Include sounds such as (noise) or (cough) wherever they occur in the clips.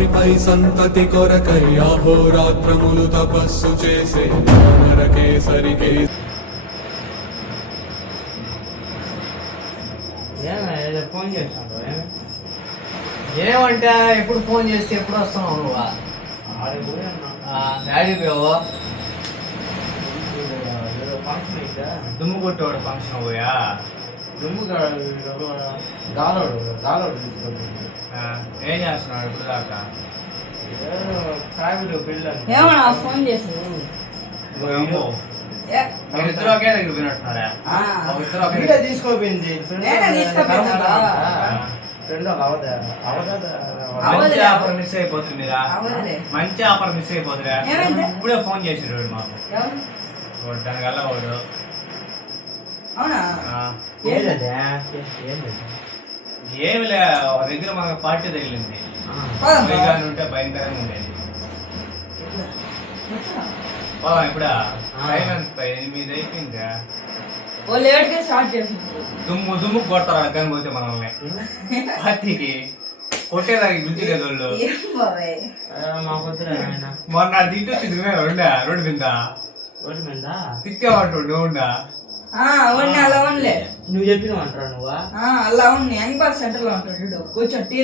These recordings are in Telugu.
రాత్రిపై సంతతి కొరకై అహోరాత్రములు తపస్సు చేసే నరకేసరికే ఫోన్ చేస్తాడు ఏమి? ఏమంటే ఎప్పుడు ఫోన్ చేస్తే ఎప్పుడు వస్తున్నావు నువ్వు? పోయి డాడీ పోయావు ఏదో ఫంక్షన్ అయితే దుమ్ము కొట్టేవాడు ఫంక్షన్ పోయా? దుమ్ము గాలోడు గాలోడు తీసుకొని ఆ, ఏం చేస్తున్నాడు ఇప్పుడు దాకా? సాగులో పెళ్ళి ఏమన్నా ఫోన్ ఒకే దగ్గర వినట్టున్నారా ఇద్దరు ఒకే వీడియో తీసుకోపోయింది. అవదా అవదా అవదు. మంచి ఆఫర్ మిస్ అయిపోతుంది మీరా. మంచి ఆఫర్ మిస్ అయిపోతుందా ఏమైంది? ఇప్పుడే ఫోన్ చేసిరు మాకు. దానికల్లా వాడు అవునా? ఏమి లే ఒక దగ్గర మనకు పార్టీ తగిలింది. పైగా ఉంటే భయంకరంగా ఉండేది. పోదాం ఇప్పుడా? టైం ఎంత ఎనిమిది అయిపోయిందా? దుమ్ము దుమ్ము కొడతారు అడగని పోతే మనల్ని. పార్టీకి కొట్టేదానికి గుర్తు లేదు వాళ్ళు. మొన్న వచ్చింది రెండా రోడ్డు మీద. రోడ్డు మీద? తిక్కేవాడు ఉండా అలా ఉండలే. నువ్వు చెప్పిన అంటారా నువ్వా? ఆ, అలా ఉంది. యంగ్ బార్ సెంటర్లో ఉంటాడు చూడు. కూర్చొని టీ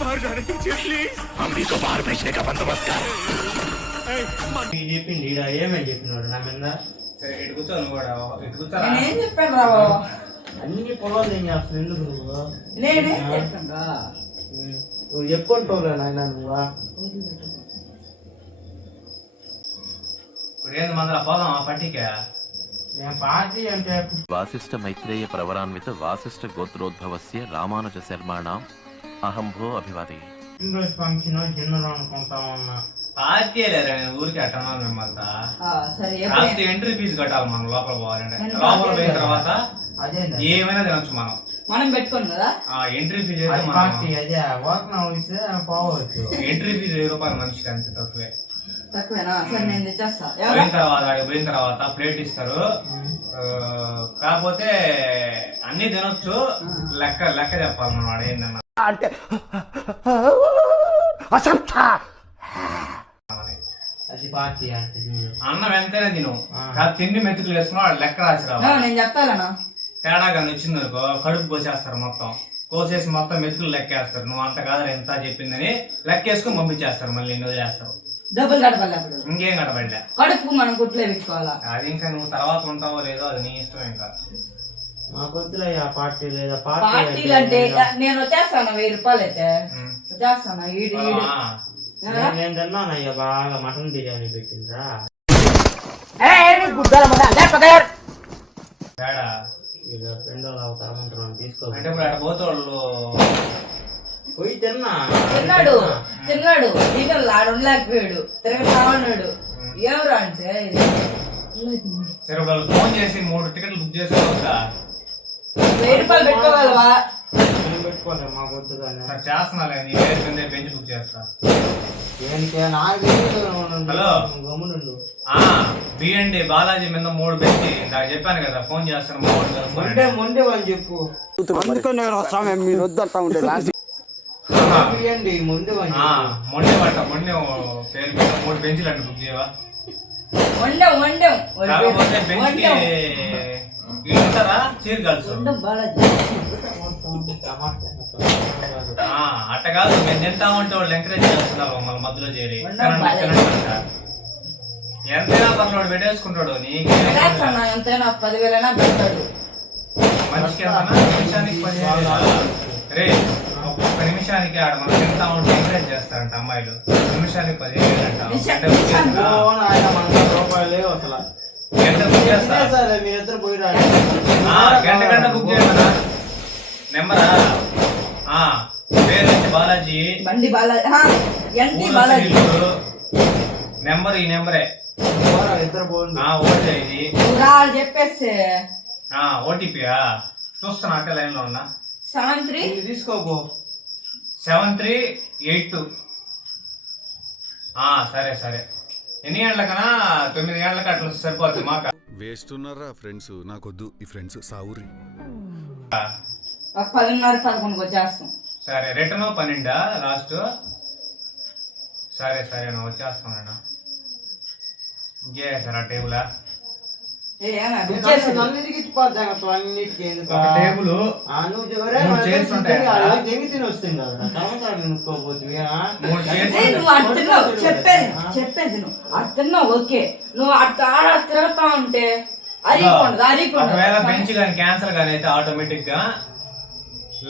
తాగుతా లేదు. యంగ్ చెప్పింది ఏమని చెప్పినాడు నా మీద? సరే ఇటు కూర్చో నువ్వు కూడా ఇటు కూర్చోరా? నేనేం చెప్పాను రా బాబా అన్ని పొలాలు ఏం చేస్తున్నావు ఎందుకు నువ్వు? నేనే చెప్పాను రా ఉమ్. నువ్వు చెప్పుకుంటావులే నాయన నువ్వా? ఇప్పుడు ఏంది మందర పోదాం ఆ పట్టికే నేను పార్టీ అంటే? వాసిష్ఠ మైత్రేయ ప్రవరాన్విత వాసిష్ఠ గోత్రోద్భవస్య రామానుజ శర్మాణం అహంభో అభివాదే. పుట్టినరోజు ఫంక్షన్? తిన్నదాం అనుకుంటా ఉన్నా పార్టీ లేరా నేను ఊరికి అట్టనా మిమ్మల్ని ఆ, సరే కాస్త ఎప్పుడు ఎంట్రీ ఫీజు కట్టాలి మనం లోపల పోవాలంటే. నేను లోపల పార్టీ పోయిన తర్వాత అదే ఏమైనా తినొచ్చు మనం. మనం పెట్టుకోం కదా? ఆ ఎంట్రీ ఫీజు అయితే అది అదే వర్క్ నా ఇస్తే పోవచ్చు. ఎంట్రీ ఫీజు వెయ్యి రూపాయలు మనిషికి అంతే తక్కువే. తక్కువేనా? సరే నేను తెచ్చేస్తా. పోయిన? తర్వాత పోయిన తర్వాత ప్లేట్ ఇస్తారు. కాకపోతే అన్ని తినొచ్చు. లెక్క లెక్క చెప్పాలి మనం అది పార్టీ అంటే చూడు. అన్నం ఎంతైనా తిను. తిండి మెతుకులు వేసుకుని వాడు లెక్క రాసి నో, రావాలి నేను చెప్తాలేనా తేడా కానీ వచ్చింది అనుకో కడుపు కోసేస్తారు మొత్తం. కోసేసి మొత్తం మెతుకులు లెక్కేస్తారు. నువ్వు అంత కాదు ఎంత చెప్పిందని లెక్కేసుకుని పంపించేస్తారు మళ్ళీ ఎన్నో చేస్తారు. డబ్బులు అప్పుడు. ఇంకేం కట్టబడలే. కడుపు మనం కుట్లే పెట్టుకోవాలా? అది ఇంకా నువ్వు తర్వాత ఉంటావో లేదో అది నీ ఇష్టం ఇంకా. మా కొద్దిలో ఆ పార్టీ లేదా పార్టీ పార్టీలు అంటే నేను వచ్చేస్తాను వెయ్యి రూపాయలు అయితే. వచ్చేస్తాను ఈడు ఈడు. ఆ, నేను- నేను తిన్నాను అయ్యా బాగా మటన్ బిర్యానీ పెట్టిండ్రా. తేడా? వీళ్ళ ఫ్రెండ్ వాళ్ళు అవతారమంటున్నాను తీసుకో అంటే ఇప్పుడు అక్కడ పోతే వాళ్ళు పోయి తిన్నా. తిన్నాడు తిన్నాడు. ఇక ఆడు ఉండలేకపోయాడు తిరగతా ఉన్నాడు ఎవరు అంటే ఇది? సరే వాళ్ళు ఫోన్ చేసి మూడు టికెట్లు బుక్ చేసి వద్దా వెయ్యి రూపాయలు పెట్టుకోగలవా? నేను పెట్టుకోలే మా వద్దు కానీ. సరే నీ పేరు కింద బెంచ్ బుక్ చేస్తా. దేనికే నాకు హలో. గమ్మునుండు. ఆ బిఎండి బాలాజీ మీద మూడు బెంచ్ నాకు చెప్పాను కదా ఫోన్ చేస్తాను మా కనుక్కోని. మొండే మొండే వాళ్ళు చెప్పు. అందుకని నేను వస్తాను మీరు వద్దంటా లాస్ట్. వాళ్ళు మొండె పట్ట మొండె పేరు మీద మూడు బెంచ్లు అంటే బుక్ చేయవా? కాకపోతే వీళ్ళు ఉంటారా చీర కలుసు. బాలాజీ. టమాటా ఆ, అట్ట కాదు మేము తింటా ఉంటే వాళ్ళు ఎంకరేజ్ చేస్తున్నారు మమ్మల్ని మధ్యలో చేరి. ఎంతైనా పర్లేదు పెట్టేసుకుంటాడు నీకే ఎంతైనా పదివేలైనా పెడతాడు. మనిషికి ఎంతనా నిమిషానికి పదిహేను రే ఒక్కొక్క నిమిషానికి ఆడ మనం తింటా ఉంటే ఎంకరేజ్ చేస్తారంట అమ్మాయిలు. నిమిషానికి పదిహేను అంట రూపాయలే అసలు. గంట బుక్ చేస్తా? గంట గంట బుక్ చేయమన్నా నెంబరా? ఆ, పేరు వచ్చి బాలాజీ? బండి బాలాజీ ఊరు బాలాజీ. నెంబర్ ఈ నెంబరే. ఇద్దరు ఓటే ఇది. ఆ ఓటీపీయా? చూస్తున్నా అట్టే లైన్లో ఉన్నా. Seven three? ఇది తీసుకోపో. Seven three eight two. ఆ, సరే సరే. ఎన్ని గంటలకనా తొమ్మిది గంటలకు అట్లా సరిపోతుంది మాకు. వేస్ట్ ఉన్నారా ఫ్రెండ్స్ నాకొద్దు. ఈ ఫ్రెండ్స్ సావురి ఒక పదిన్నర పదకొండుకి వచ్చేస్తాం. సరే రిటర్న్ పన్నెండా? లాస్ట్? సరే సరే నేను వచ్చేస్తాను ఇంకే సార్ ఆ టేబులా? ఒక టేబుల్. మూడు చైర్స్ ఉంటాయి? మూడు చైర్స్ నువ్వు చెప్పేది చెప్పేది నువ్వు. ఓకే. నువ్వు అటు ఆడ తిరుగుతా ఉంటే ఒకవేళ బెంచ్ కానీ క్యాన్సల్ కానీ అయితే ఆటోమేటిక్గా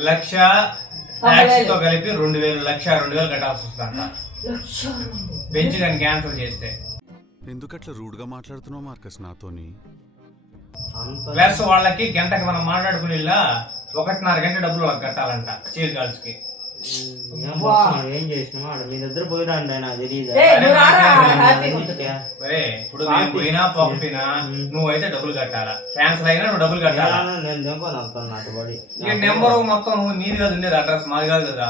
లక్ష ట్యాక్స్. తో కలిపి రెండు వేలు లక్ష రెండు వేలు కట్టాల్సి వస్తుందంట. బెంచ్ కానీ క్యాన్సల్ చేస్తే. ఎందుకట్లా రూడ్గా మాట్లాడుతున్నావు మార్కస్? నాతోని? ప్లస్ వాళ్ళకి గంటకి మనం మాట్లాడుకునేలా ఒకటిన్నర గంట డబ్బులు వాళ్ళకి కట్టాలంట చీర్ గర్ల్స్కి ఏం ఆడ మీ దగ్గర పోయిరాండి నాకు తెలియదు. సరే ఇప్పుడు పోయినా పోకపోయినా నువ్వైతే డబ్బులు కట్టాలా? క్యాన్సల్ అయినా నువ్వు డబ్బులు కట్టాలా? నేను ఇక నెంబర్ మొత్తం నువ్వు నీది కాదు ఉండేది అడ్రస్ మాది కాదు కదా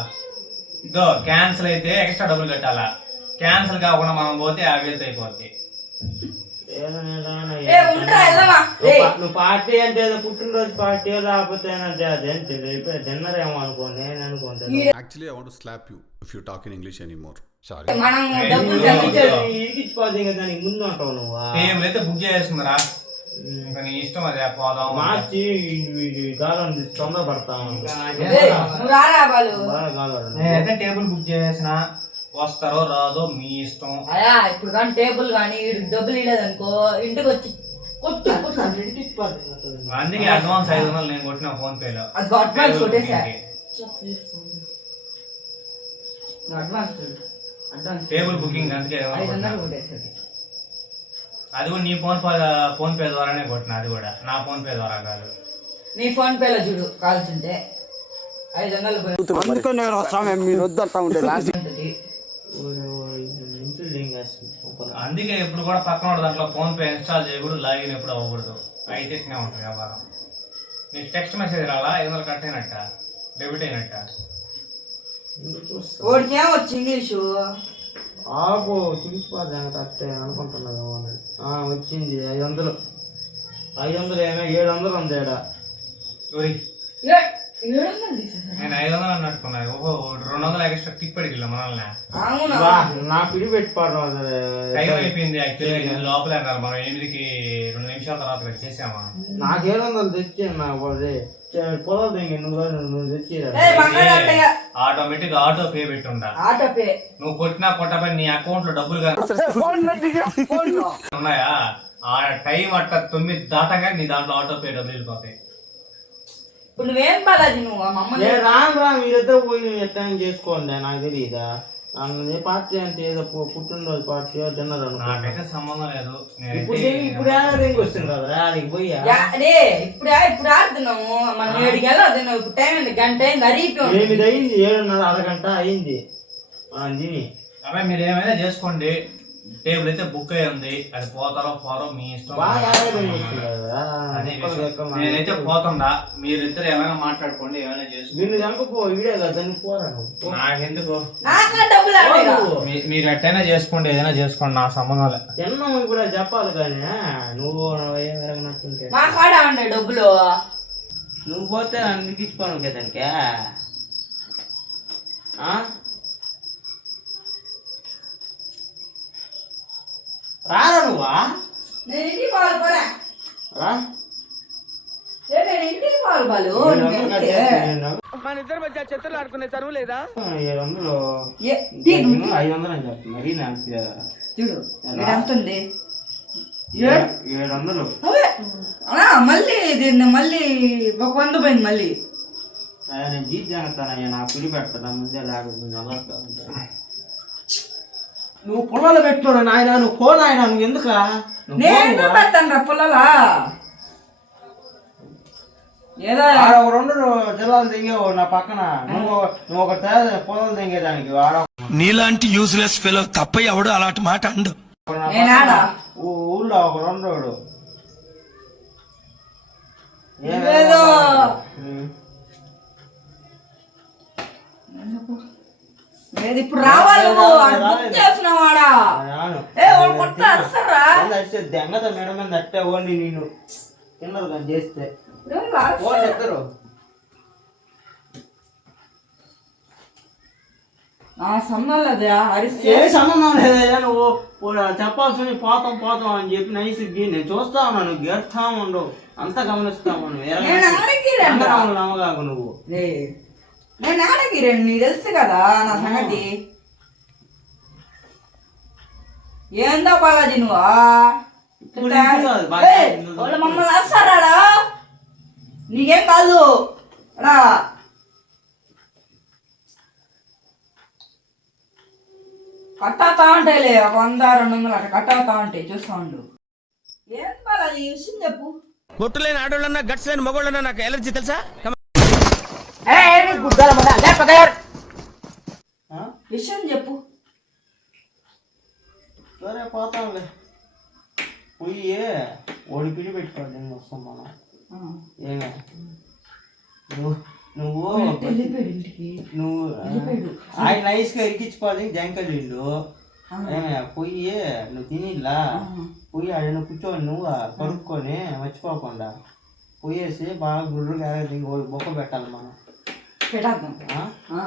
ఇదో క్యాన్సిల్ అయితే ఎక్స్ట్రా డబ్బులు కట్టాలా? క్యాన్సిల్ కాకుండా మనం పోతే యాభై అయిపోద్ది. నువ్వు పార్టీ అంటే పుట్టినరోజు పార్టీ లేకపోతే అంటే అదేం తెలియదు డిన్నర్ ఏమో అనుకో నేను అనుకుంటాను actually I want slap you if you talk in English any more sorry మనం డబ్బులు ఇరికిచ్చిపోతే ఇంకా దానికి ముందు ఉంటావు నువ్వు. అయితే బుక్ ఇంకా నీ ఇష్టం అదే పోదాం మార్చి గాలం తొందర పడతాను నేనైతే టేబుల్ బుక్ చేసిన వస్తారో రాదో మీ ఇష్టం. అయా ఇప్పుడు కానీ టేబుల్ కానీ డబ్బులు ఇవ్వలేదు అనుకో ఇంటికి వచ్చి కొట్టు కొట్టు. అందుకే అడ్వాన్స్ ఐదు వందలు నేను కొట్టిన ఫోన్ పేలో అది అడ్వాన్స్ టేబుల్ కొట్టేసా. బుకింగ్కి. అడ్వాన్స్ అడ్వాన్స్ టేబుల్ బుకింగ్ అందుకే ఐదు వందలు అది. కూడా నీ ఫోన్ పే ఫోన్ పే ద్వారానే కొట్టిన అది కూడా. నా ఫోన్ పే ద్వారా కాదు. నీ ఫోన్ పేలో చూడు కాల్చుంటే ఐదు వందలు అందుకని నేను వస్తామే మీరు వద్దంటా ఉండే (laughs) లాస్ట్ అందుకే ఇప్పుడు కూడా పక్కన దాంట్లో ఫోన్ పే ఇన్స్టాల్ చేయకూడదు లాగిన్ ఎప్పుడు అవ్వకూడదు. అయితే ఇట్నే ఉంటుంది వ్యాపారం. నీకు టెక్స్ట్ మెసేజ్ రాలా? ఐదు వందలు కట్ అయినట్ట డెబిట్ అయినట్ట. వచ్చి ఇంగ్లీషు? ఆపు కరెక్టే అనుకుంటున్నాను వచ్చింది ఐదు వందలు. ఐదు వందలు ఏమో? ఏడు వందలు ఉంది ఏడు నేను ఐదు వందలు అన్నట్టుకున్నాను ఓహో. మనల్ని. అవునా? నా పిడి పెట్టుకోవడం టైం అయిపోయింది యాక్చువల్లీ లోపలే అన్నారు. మనం ఎనిమిదికి రెండు నిమిషాల తర్వాత చేసామా? నాకు వందలు పొలం automatic auto pay పెట్టుండా. Auto pay. నువ్వు కొట్టినా కొట్టపై నీ అకౌంట్లో డబ్బులు ఉన్నాయా? ఆ టైం అట్ట తొమ్మిది దాటగా నీ దాంట్లో ఆటో పే డబ్బులు వెళ్ళిపోతాయి. ఇప్పుడు నువ్వేం బాలాజీ నువ్వు? ఆ మమ్మల్ని నేను రాను రా మీరిద్దరు పోయి ఎట్లా చేసుకోండి నాకు తెలియదా నాకు ఏ పార్టీ అంటే ఏదో పు- పుట్టినరోజు పార్టీ డిన్నర్ అనుకో నాకైతే సంబంధం లేదు. ఇప్పుడు ఏం- ఇప్పుడు ఏడాదికి వస్తుంది కదా ఆడికి పోయా యా, ఇప్పుడు ఇప్పుడు ఆడుతున్నాము. మనం ఏడుకి వెళ్ళొద్దు ఇప్పుడు టైం అయింది గంట అయింది అరిగిపోయి ఎనిమిది అయింది ఏడున్నర అరగంట అయింది. మనం తిని అబ్బాయి మీరు ఏమైనా చేసుకోండి. టేబుల్ అయితే బుక్ అయి ఉంది అది పోతారో పోరో మీ ఇష్టం కదా. నేనైతే పోతుండా. మీరిద్దరు ఏమైనా మాట్లాడుకోండి ఏమైనా చేసుకోండి. కదా. నాకెందుకు? మీరు ఎట్టైనా చేసుకోండి ఏదైనా చేసుకోండి నా సంబంధం లే తిన్నాము ఇప్పుడు చెప్పాలి కానీ నువ్వు ఏం ఎరగనట్టుంటే మా కాడ ఉండే డబ్బులు. నువ్వు పోతే నన్ను ఇచ్చుకోను కదానికే రారా నువ్వా నేను ఇంటికి పోవాలి పోరా. రా. ఏ, నేను ఇంటికి పోవాలి బాలు నువ్వు వెళ్తే. ఏడు వందలు. ఐదు వందలు అని చెప్తున్నా మరీ నాకు చూడు ఎంత ఉంది? ఏడు వందలు. మళ్ళీ దీన్ని మళ్ళీ ఒక వంద పోయింది మళ్ళీ. నేను జీత్ జాగ్రత్తానయ్యా నా పిడి పెడతాను ముందే ఉంటా. నువ్వు పొలాలు పెట్టున్నాడు నాయన నువ్వు కో నాయన నువ్వు ఎందుకా నువ్వు నేను? పెడతాను రా పుల్లలా ఏదో ఆడ ఒక రెండు జిల్లాలు దిగావు నా పక్కన నువ్వు నువ్వు ఒక పొలాలు దిగేదానికి ఆడ నీలాంటి యూజ్లెస్ ఫెలో తప్ప ఎవడు అలాంటి మాట అండు ఒక నా నేను పక్కన ఆడ? ఊ- ఊళ్ళో ఒక రెండోడు ఏం ఏదో. ఉం. లేదు ఇప్పుడు రావాలి నువ్వు అరిస్తే దెంగత మేడం మీద ఓన్లీ నేను తిన్నారు కానీ చేస్తే. ఎత్తరు ఆ సమ్మల్లది అరిస్తే. ఏ సంబంధం లేదయ్యా నువ్వు? చెప్పాల్సింది పోతాం పోతాం అని చెప్పి నైస్ నేను చూస్తా ఉన్నా నువ్వు గెలుస్తా ఉండవు అంతా గమనిస్తా రండి. నమ్మగాకు నువ్వు. నేను ఆడకి రండి నీకు తెలుసు కదా నా సంగతి. ఏందో బాలాజీ నువ్వా? వాళ్ళు మమ్మల్ని వేస్తారా నీకేం కాదు? రా. కట్టాతా ఉంటాయిలే ఒక వంద రెండు వందలు అట్లా కట్టాతా ఉంటాయి చూస్తా ఉండు. ఏం బాలాజీ ఈ విషయం చెప్పు. కొట్టులేని ఆడోళ్ళన్నా గట్స్ లేని మగోళ్ళన్నా నాకు ఎలర్జీ తెలుసా ఆ? విషయం చెప్పు సరే పోతాంలే పోయి ఓడి పిల్లి పెట్టుకోండి నేను వస్తాం మనం ఆ. ఏమే? నువ్వు నువ్వు నువ్వు. ఆయన నైస్గా ఇరికించుకోవాలి జంకల్ ఇల్లు ఏమే పోయి నువ్వు తినిలా పోయి ఆడ నువ్వు కూర్చొని నువ్వు కడుక్కొని మర్చిపోకుండా పోయేసి బాగా గుర్రుగా బొక్క పెట్టాలి మనం? ఆ.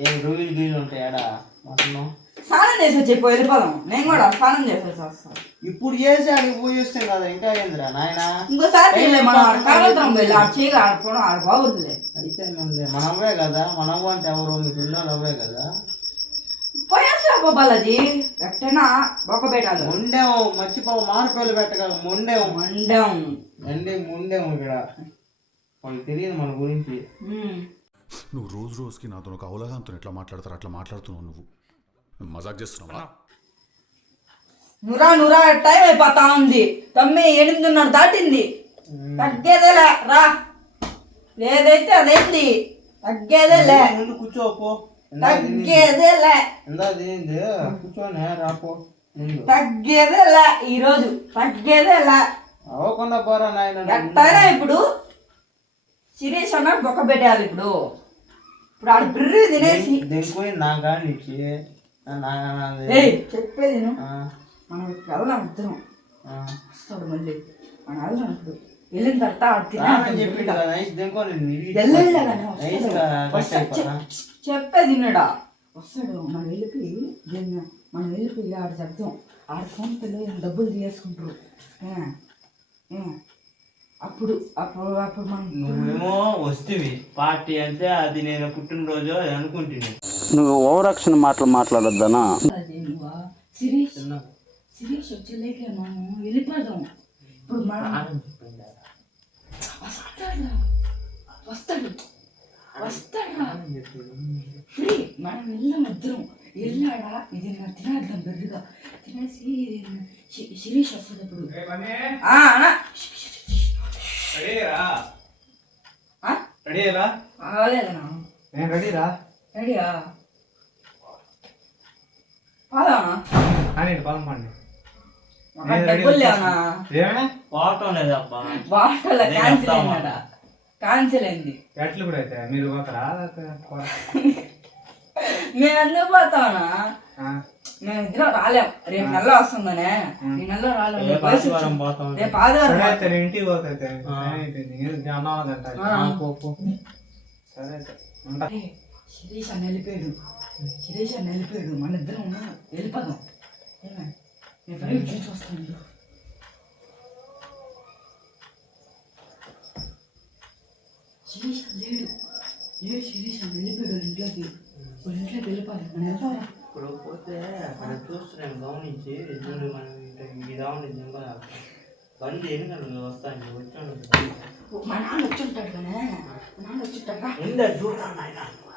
ఏం రొయ్యలు గిళ్ళు ఉంటాయి ఆడ? మటను? స్నానం చేసి చెప్పు వెళ్ళిపోదాం. నేను కూడా స్నానం చేసేసి వస్తాను ఇప్పుడు చేసి పోయి వస్తాం కదా ఇంకా ఏందిరా నాయనా? ఇంకోసారి వెళ్ళే మనం ఆడ వెళ్ళి ఆడ చేయగా ఆడుకోవడం ఆడ బాగుందిలే. అయితే మనలే మనవ్వే కదా మనవ్వ అంటే ఎవరు మీకు ఉండాలి అవే కదా? పోయేస్తా బాలాజీ? ఎట్టైనా బొక్క పెట్టాలి ఉండేము మర్చిపో మార్పులు పెట్టగలం మొండేము మండం. ఎండే ముండేము ఇక్కడ. వాళ్ళకి తెలియదు మన గురించి. నువ్వు రోజు రోజుకి నాతో ఒక అవగాహనతో ఎట్లా మాట్లాడతారు అట్లా మాట్లాడుతున్నావు నువ్వు. మజాక్ చేస్తున్నావా? నురా నురా టైం అయిపోతా ఉంది. తమ్మి ఎనిమిదిన్నర దాటింది. తగ్గేదేలే రా. లేదైతే అదేంది? తగ్గేదేలే. ముందు కూర్చో పో. ఇందా తినింది. తగ్గేదేలే. ఇందా తినింది? కూర్చోనే రాపో ముందు తగ్గేదేలే ఈరోజు. తగ్గేదేలే. అవ్వకుండా పోరా నాయన ఎట్టయినా ఇప్పుడు సిరీస్ అన్న బొక్క పెట్టాలి ఇప్పుడు. ఇప్పుడు ఆడు బిర్రి తినేసి దెంకుని నా కాడి నుంచి చెప్పేది విను. ఆ, మనం ఇప్పుడు వెళ్దాం ఇద్దరం ఆ. వస్తాడు మళ్ళీ మనం వెళ్దాం ఇప్పుడు వెళ్ళిన తర్వాత ఆడు రానని తినేద్దాం చెప్పిండు కదా నైస్ దెంకొని వెళ్ళలేగానే నైస్ వస్తాడు. గా వస్తాడు. కట్ అయిపోతా. చెప్- చెప్పేది విన్నాడా వస్తాడు మనం వెళ్ళిపోయి దీన్ని మనం వెళ్ళిపోయి ఆడ చెప్తాం ఆడ ఫోన్ పేలో డబ్బులు తీసుకుంటారు ఏ, ఏ. అప్పుడు అప్పుడు అప్పుడు మనం నువ్వేమో వస్తేవి. పార్టీ అంటే అది నేను పుట్టినరోజు అని అనుకుంటుంది నువ్వు ఓవరాక్షన్ మాటలు మాట్లాడొద్దనా? అది నువ్వా? శిరీష్. శిరీష్ వచ్చేలేకే మనం వెళ్ళిపోదాం. ఇప్పుడు మనం వస్తాడా. వస్తాడు వస్తాడా ఫ్రీ. మనం వెళ్ళాం ఇద్దరం. వెళ్ళాడా? ఇది నా తినేద్దాం బెర్రిగా తినేసి శిరీష్ వస్తుంది ఇప్పుడు. నేను రెడీరా రెడీయా పాదానా అని డబ్బులు లేవనా? ఏమైనా? క్యాన్సిల్ వస్తావా? అయిందట. క్యాన్సిల్ అయింది. ఎట్లు కూడా అయితే? మీరు ఒకరా మేము (laughs) ఎందుకు పోతామన్నా మేము ఇద్దరం రాలేం. రేపు నెల వస్తుందనే. ఈ నెలలో రాలేం. రేపు ఆదివారం. పోతాం. రేపు ఆదివారం సరే అయితే ఇంటికి పోతే అన్నదంట. ఆ. పో పో. సరే అయితే. ఉంటా. అరే, శిరీష్ వెళ్ళిపోయాడు శిరీష్ వెళ్ళిపోయాడు మన ఇద్దరం వెళ్ళిపోదాం. నేను చూసి వస్తాను. శిరీష్ లేడు. లేడు శిరీష్ వెళ్ళిపోయాడు వాళ్ళ ఇంట్లోకి. వాళ్ళ ఇంట్లోకి వెళ్ళిపోవాలి మనం వెళ్తాం ఇప్పుడు పోతే అక్కడ చూస్తున్నాను గమనించి ఎదురు మనం ఇది నిజంగా బండి ఎన్ని గంటలు వస్తాను వచ్చాను మా నాన్న వచ్చి ఉంటాడు మా నాన్న వచ్చి ఉంటాడు